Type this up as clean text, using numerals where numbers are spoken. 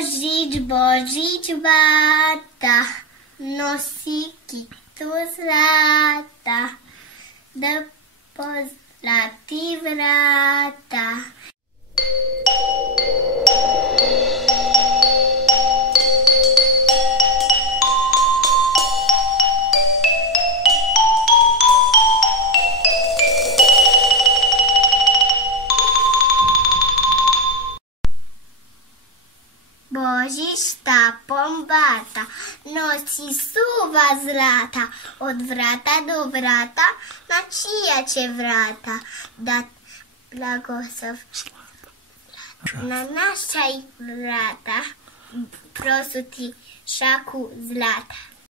Božić bata, nosi kitu zlata, da pozlati vrata. Božić štapom bata, nosi suva zlata, od vrata do vrata, na čija će vrata dat blagoslov. Na naša vrata prosuti šaku zlata.